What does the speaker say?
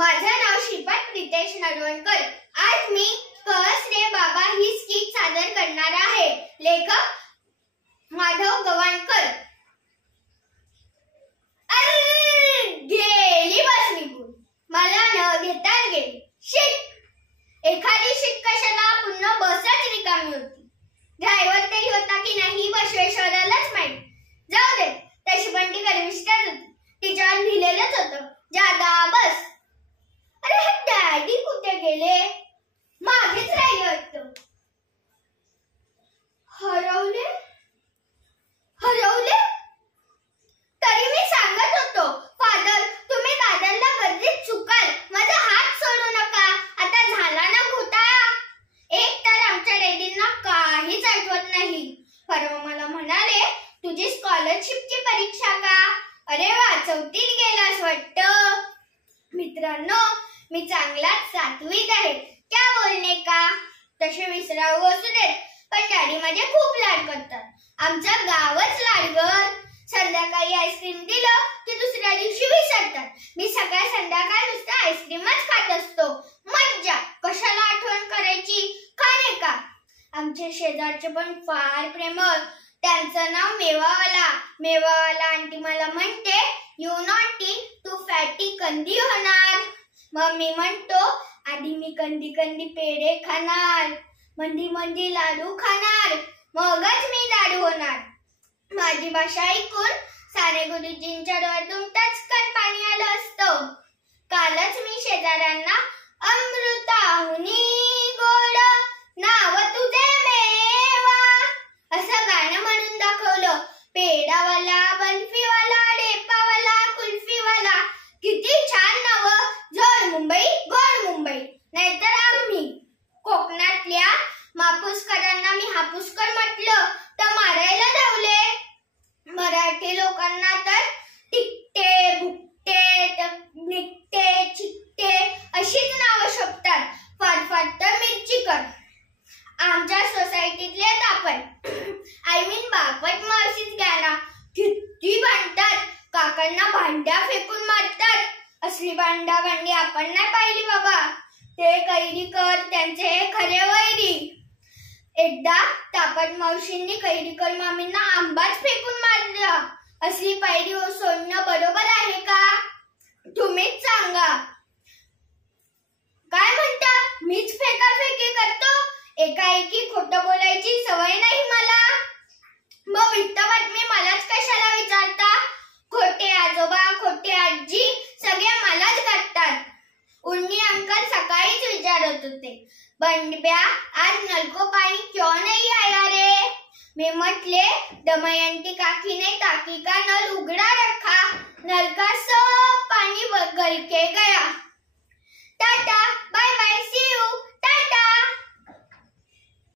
माझं नाव श्रीपाद प्रितेश नरवणकर। आज मी कळस रे बाबा ही स्किट सादर करणार आहे। लेखक माधव गवाणकर। गेली बस निघून, मला न घेताच गेली। शिट, एखादी शिट कशाला, पुन्हा बसच रिकामी होती। ड्रायव्हर तरी होता की नाही बसवेश्वरालाच माहित। जाऊ दे, तशी पण ती गर्विष्ठच होती। तिच्यावर लिहिलेलंच होतं, जागा बस। अरे डॅडी कुठे गेले? मागेच राहिले वाटतं। हरवले हरवले तरी मी सांगत होतो, फादर तुम्ही दादाला गर्दीत चुकाल, माझा हात सोडू नका। आता झाला ना घोटाळा। एक तर आमच्या डॅडींना काहीच आठवत नाही। परवा मला म्हणाले, तुझी स्कॉलरशिपची परीक्षा का? अरे वा, चौथीत गेलास वाटतं। मित्रांनो, मी चांगलाच 7वीत आहे। क्या बोलणे का? तसे विसरावू असू देत, पण डॅडी माझे खूप लाड करतात। आमचं गावच लाडगर। संध्याकाळी आईस्क्रीम दिलं की दुसऱ्या दिवशी विसरतात। मी सकाळ संध्याकाळ नुसतं आईस्क्रीमच खात असतो। मज्जा, कशाला आठवण करायची, खाणे का? आमच्या शेजारचे पण फार प्रेमळ। त्यांचं नाव मेवावाला। मेवावाला आंटी मला म्हणते, यू नॉटी, तू फॅटी कंदी होणार। मग मी म्हणतो, आधी मी कंदी कंदी पेढे खाणार, मंदी मंदी लाडू खाणार, मगच मी लाडू होणार। माझी भाषा ऐकून साने गुरुजींच्या डोळ्यातून टचकन पाणी आलं असतं। कालच मी शेजाऱ्यांना अमृताहुनी गोड नाव तुझे मेवा असं गाणं म्हणून दाखवलं। पेडावाला, बर्फीवाला, डेपावाला, कुल्फीवाला, किती छान नावं। जोड मुंबई, गोड मुंबई। नाहीतर आम्ही कोकणातल्या मापूसकरांना मी हापूसकर म्हटलं तर मारायला धावले। मराठी लोकांना तर टिकटे, भुकटे, निकटे, चिकटे अशीच नावं शोभतात। फार फार तर मिरचीकर। आमच्या सोसायटीतले आपण आय मीन बापट मावशीच घ्या ना, किती भांडतात। काकांना भांड्या फेकून मारतात। असली भांडी आपण नाही पाहिली बाबा। ते कैरीकर, त्यांचे हे खरे वैरी। एकदा तापट मावशींनी कैरीकर मामींना आंबाच फेकून मारला। असली पायरी सोडणं बरोबर आहे का? तुम्हीच सांगा। काय म्हणता, मीच फेकाफेकी करतो? एकाएकी खोटं बोलायची सवय नाही मला। मग वित्त बातमी मलाच कशाला विचारता? खोटे आजोबा, खोटे आजी सगळे मलाच करतात। उन्नी अंकल सकाळीच विचारत होते, बंड्या आज नल को पानी क्यों नहीं आया रे? मैं म्हटले, दमयंती काकी ने टाकी का नल उघडा रखा, नल का सब पानी गल के गया। Tata, bye bye, see you.